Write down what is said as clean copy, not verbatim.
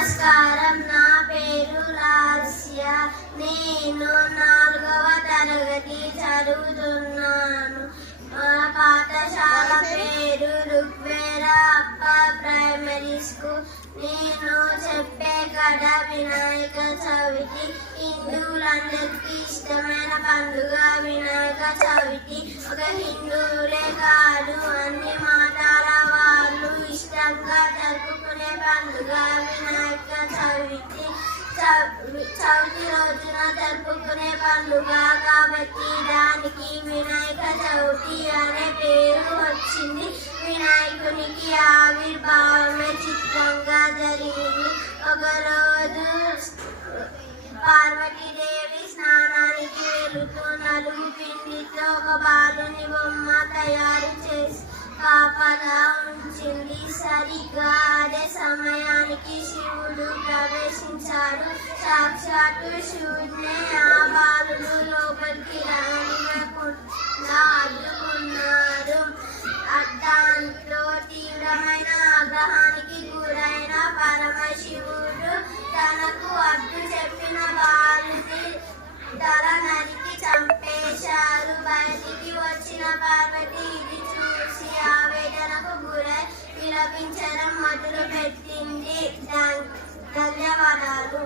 నమస్కారం. నా పేరు లాస్య. నేను 4వ తరగతి చదువుతున్నాను. మా పాఠశాల పేరు రుక్వేర అప్పర్ ప్రైమరీ స్కూల్. నేను చెప్పే కథ వినాయక చవితి. హిందువులందరికీ ఇష్టమైన పండుగ వినాయక చవితి. ఒక హిందువులే కాదు, అన్ని మతాల వాళ్ళు ఇష్టంగా జరుపుకునే పండుగ వినాయక చవితి. చవితి రోజున జరుపుకునే పండుగ కాబట్టి దానికి వినాయక చవితి అనే పేరు వచ్చింది. వినాయకునికి ఆవిర్భావమే చిత్రంగా జరిగింది. ఒకరోజు పార్వతీదేవి స్నానానికి వెళుతూ నలుగు పిండితో ఒక బాలుని బొమ్మ తయారు చేసి కాపలా ఉంచింది. సరిగ్గా అదే సమయానికి శివుడు ప్రవేశించాడు. సాక్షాత్తు శివుడినే ఆ బాలుడు లోపలికి రానివ్వకుండా అడ్డుకున్నాడు. దాంట్లో తీవ్రమైన ఆగ్రహానికి గురైన పరమశివుడు తనకు అడ్డు చెప్పిన బాలుని తల నరికి చంపేశారు. బయటికి వచ్చిన పార్వతి ఇది చూసి ఆవేదనకు గురై విలపించడం మొదలుపెట్టింది. ధన్యవాదాలు.